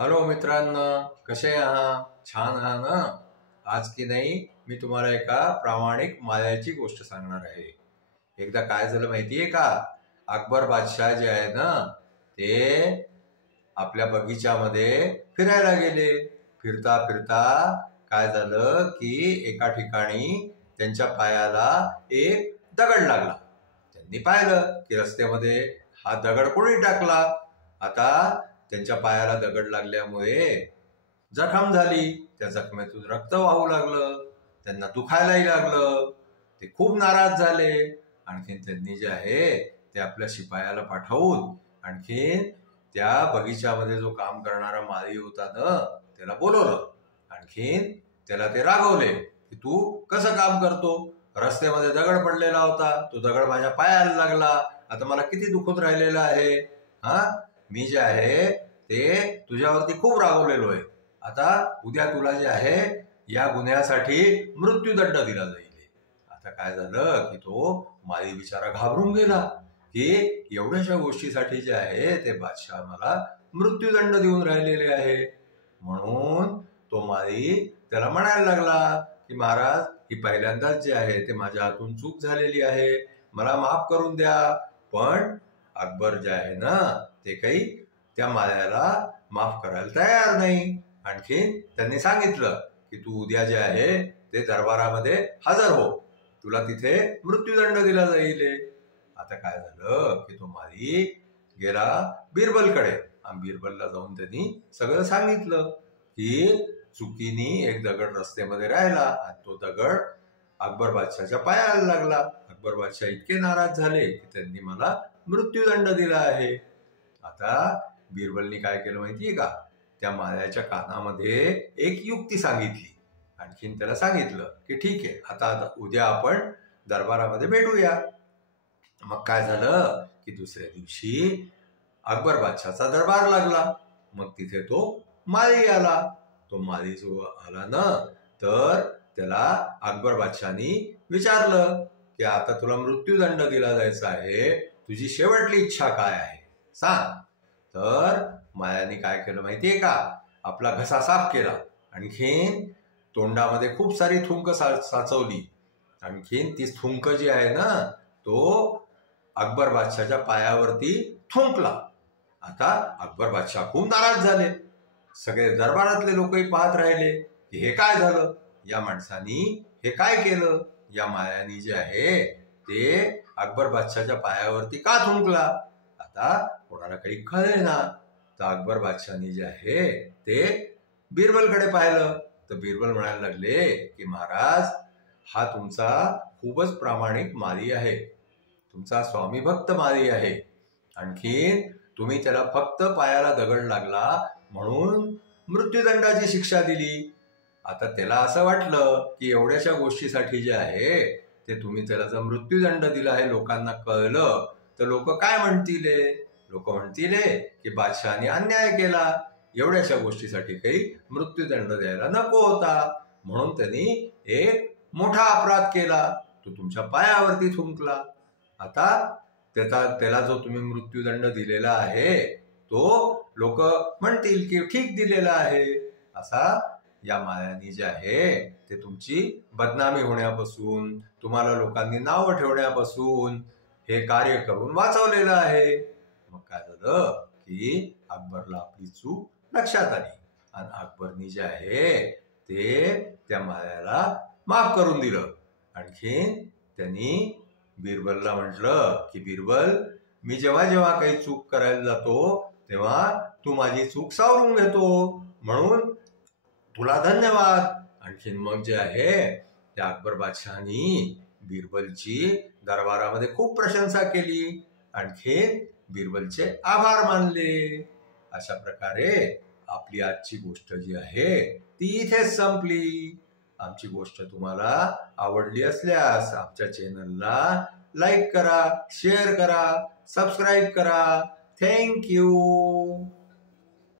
Hello मित्रांनो, कसे आहात? छान आहात ना? आज की नाही मी तुम्हाला एका प्रामाणिक मायाची गोष्ट सांगणार आहे. एकदा काय झालं माहितीये का? अकबर बादशाह जे आहे ना, ते आपल्या बगीच्यामध्ये फिरायला गेले. फिरता फिरता काय झालं की एका ठिकाणी त्यांच्या पायाला एक दगड लागला. त्यांनी पाहिलं की रस्त्यामध्ये हा दगड कोणी टाकला. आता त्यांच्या पायाला दगड लागल्यामुळे जखम झाली. त्या जखमेतून रक्त वाहू लागलं. त्यांना दुखायलाही लागलं. ते खूप नाराज झाले. आणखीन त्यांनी जे आहे ते आपल्या शिपायाला पाठवून आणखीन त्या बगीच्यामध्ये जो काम करणारा माळी होता ना, त्याला बोलवलं. आणखीन त्याला ते रागवले की तू कसं काम करतो? रस्त्यामध्ये दगड पडलेला होता, तो दगड माझ्या पायाला लागला. आता मला किती दुखत राहिलेलं आहे. मी जे आहे ते तुझ्यावरती खूप रागवलेलो आहे. आता उद्या तुला जे आहे या गुन्ह्यासाठी मृत्यूदंड दिला जाईल. आता काय झालं की तो माळी बिचारा घाबरून गेला की एवढ्याशा गोष्टीसाठी जे आहे ते बादशाह मला मृत्यूदंड देऊन राहिलेले आहे. म्हणून तो माळी त्याला म्हणायला लागला की महाराज, ही पहिल्यांदाच जे आहे ते माझ्या हातून चूक झालेली आहे, मला माफ करून द्या. पण अकबर जे आहे ना, ते काही त्या माळ्याला माफ करायला तयार नाही. आणखीन त्यांनी सांगितलं की तू उद्या जे आहे ते दरबारामध्ये हजर हो, तुला तिथे मृत्यूदंड दिला जाईल. आता काय झालं की तो माळी गेला बिरबलकडे. बिरबलला जाऊन त्यांनी सगळं सांगितलं की चुकीने एक दगड रस्त्यामध्ये राहिला आणि तो दगड अकबर बादशाहच्या पायाला लागला. अकबर बादशाह इतके नाराज झाले की त्यांनी मला मृत्यूदंड दिला आहे. आता बिरबलनी काय केलं माहितीये का? त्या माळ्याच्या कानामध्ये एक युक्ती सांगितली. आणखीन त्याला सांगितलं की ठीक आहे, आता उद्या आपण दरबारामध्ये भेटूया. मग काय झालं की दुसऱ्या दिवशी अकबर बादशाहचा दरबार लागला. मग तिथे तो माळी आला. तो माळी जो आला ना, तर त्याला अकबर बादशाहनी विचारलं की आता तुला मृत्यूदंड दिला जायचा आहे, तुझी शेवटली इच्छा काय आहे सांग. तर मायाने काय केलं माहितीये का? आपला घसा साफ केला. आणखीन तोंडामध्ये खूप सारी थुंक साचवली. आणखीन ती थुंक जी आहे ना, तो अकबर बादशाहच्या पायावरती थुंकला. आता अकबर बादशाह खूप नाराज झाले. सगळे दरबारातले लोकही पाहत राहिले की हे काय झालं, या माणसानी हे काय केलं. या मायानी जे आहे ते अकबर बादशाहच्या पायावरती का थुंकला. आता कोणाला काही कळेना. तर अकबर बादशाहनी जे आहे ते बिरबलकडे पाहिलं. तर बिरबल म्हणायला लागले की महाराज, हा तुमचा खूपच प्रामाणिक माळी आहे, तुमचा स्वामी भक्त माळी आहे. आणखीन तुम्ही त्याला फक्त पायाला दगड लागला म्हणून मृत्यूदंडाची शिक्षा दिली. आता त्याला असं वाटलं की एवढ्याशा गोष्टीसाठी जे आहे ते तुम्ही त्याला जर मृत्यूदंड दिला आहे, लोकांना कळलं तर लोक काय म्हणतील. लोक म्हणतील की बादशहाने अन्याय केला, एवढ्याशा गोष्टीसाठी काही मृत्यूदंड द्यायला नको होता. म्हणून त्यांनी एक मोठा अपराध केला, तो तुमच्या पायावरती थुंकला. आता त्याला जो तुम्ही मृत्यूदंड दिलेला आहे तो लोक म्हणतील की ठीक दिलेला आहे. असा या मायानी जे आहे ते तुमची बदनामी होण्यापासून, तुम्हाला लोकांनी नाव ठेवण्यापासून हे कार्य करून वाचवलेलं आहे. मग काय झालं की अकबरला आपली चूक लक्षात आली आणि अकबरनी जे आहे ते त्या मायाला माफ करून दिलं. आणखीन त्यांनी बिरबलला म्हटलं की बिरबल, मी जेव्हा जेव्हा काही चूक करायला जातो तेव्हा तू माझी चूक सावरून घेतो, म्हणून तुला धन्यवाद. आणखीन मग जे आहे त्या अकबर बादशहानी बिरबलची दरबारामध्ये खूप प्रशंसा केली. आणखीन बिरबलचे आभार मानले. अशा प्रकारे आपली आजची गोष्ट जी आहे ती इथेच संपली. आमची गोष्ट तुम्हाला आवडली असल्यास आमच्या चॅनलला लाईक करा, शेअर करा, सबस्क्राईब करा. Thank you.